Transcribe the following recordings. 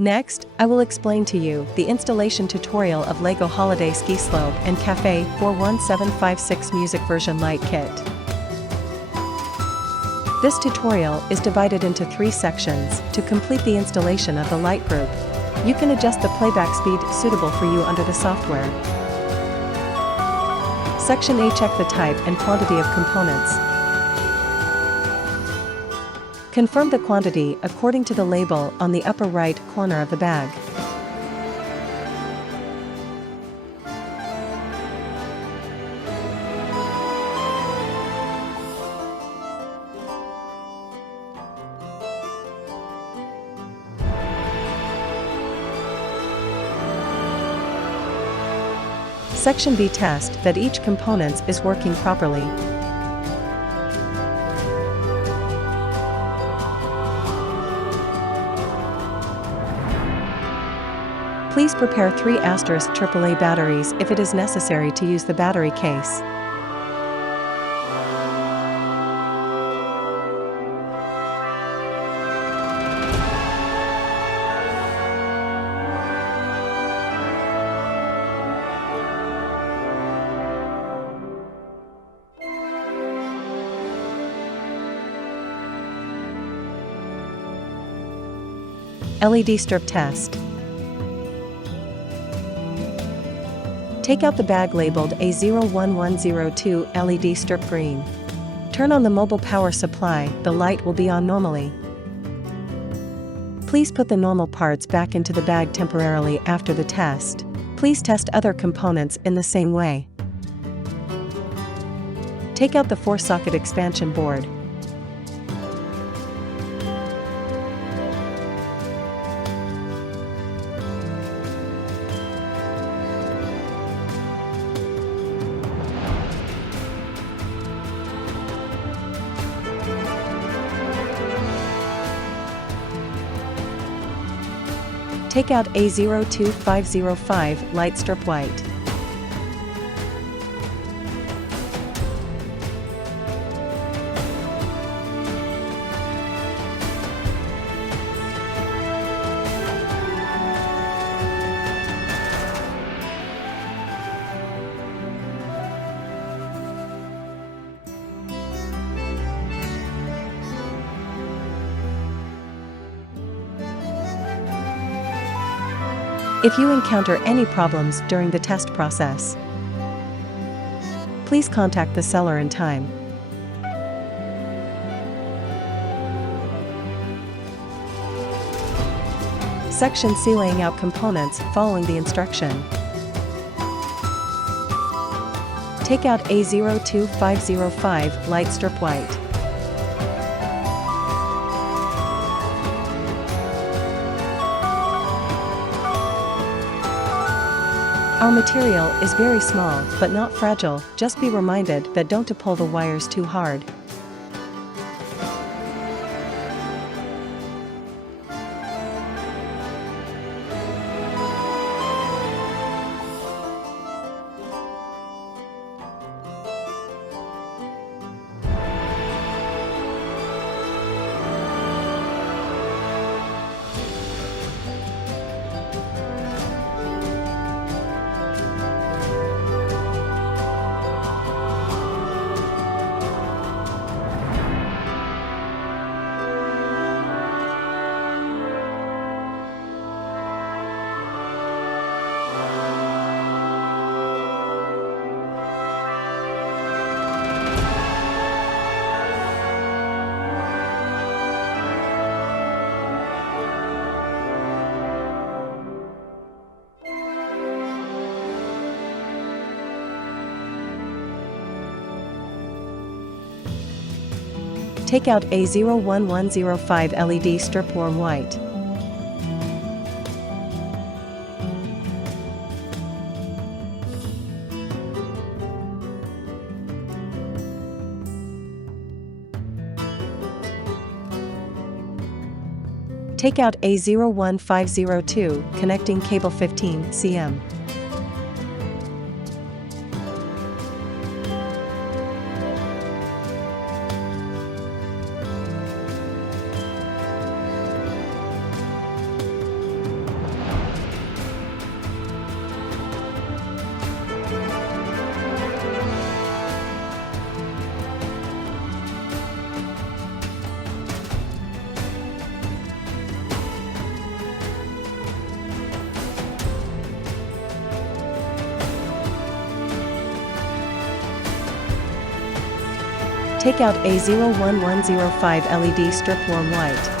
Next, I will explain to you the installation tutorial of LEGO Holiday Ski Slope and Cafe 41756 Music Version Lite Kit. This tutorial is divided into 3 sections to complete the installation of the light group. You can adjust the playback speed suitable for you under the software. Section A. Check the type and quantity of components. Confirm the quantity according to the label on the upper right corner of the bag. Section B. Test that each component is working properly. Please prepare 3 AAA batteries if it is necessary to use the battery case. LED strip test. Take out the bag labeled A01102 LED strip green. Turn on the mobile power supply, the light will be on normally. Please put the normal parts back into the bag temporarily after the test. Please test other components in the same way. Take out the 4-socket expansion board. Take out A02505 light strip white. If you encounter any problems during the test process, please contact the seller in time. Section C. Laying out components following the instruction. Take out A02505 light strip white. Our material is very small but not fragile, just be reminded that don't to pull the wires too hard. Take out A01105 LED strip warm white. Take out A01502 connecting cable 15 cm. Take out A01105 LED strip warm white.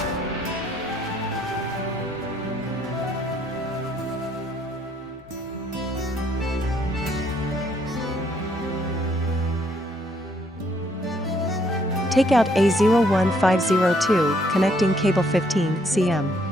Take out A01502, connecting cable 15 cm.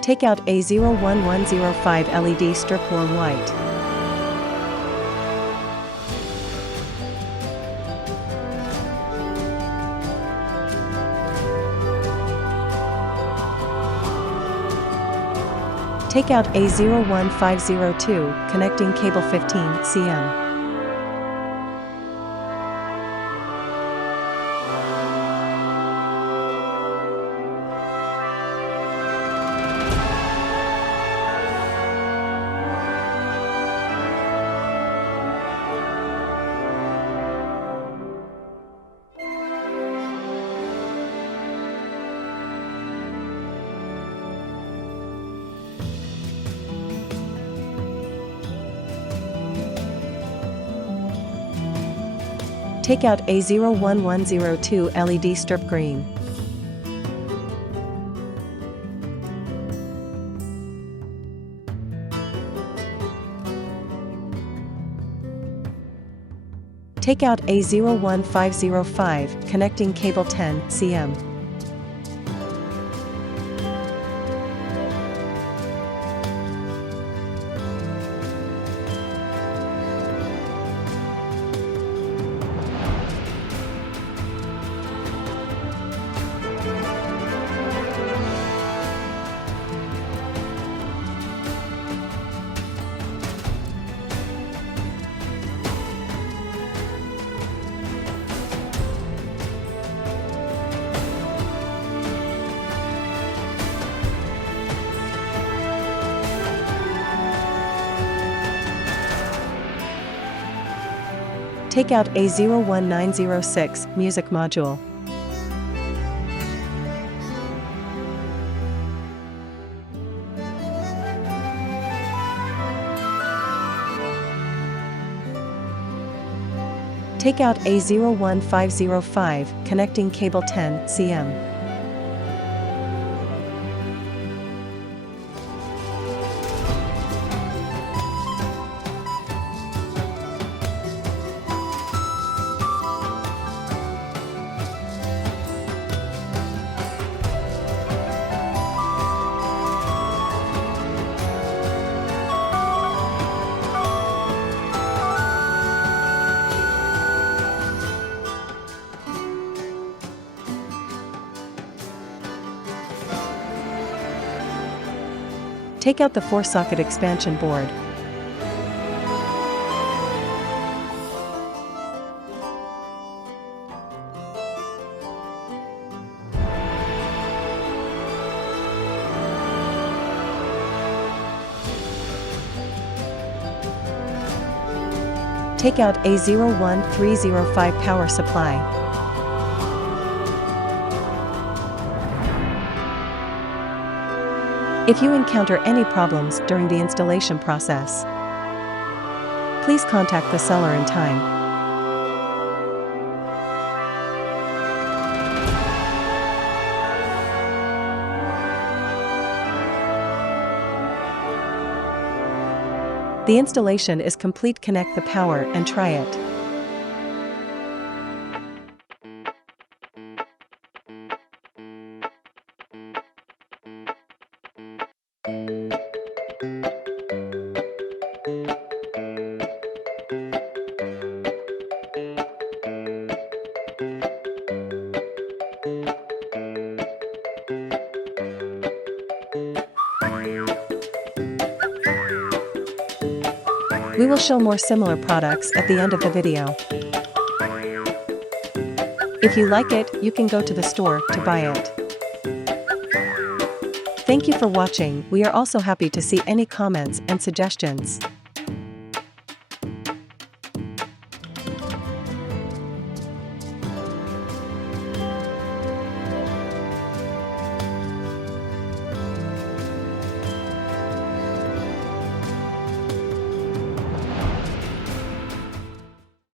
Take out A01105 LED strip warm white. Take out A01502, connecting cable 15 cm. Take out A01102 LED strip green. Take out A01505, connecting cable 10 cm. Take out A01906 music module. Take out A01505, connecting cable 10 cm. Take out the 4-socket expansion board. Take out A01305 power supply. If you encounter any problems during the installation process, please contact the seller in time. The installation is complete. Connect the power and try it. We will show more similar products at the end of the video. If you like it, you can go to the store to buy it. Thank you for watching. We are also happy to see any comments and suggestions.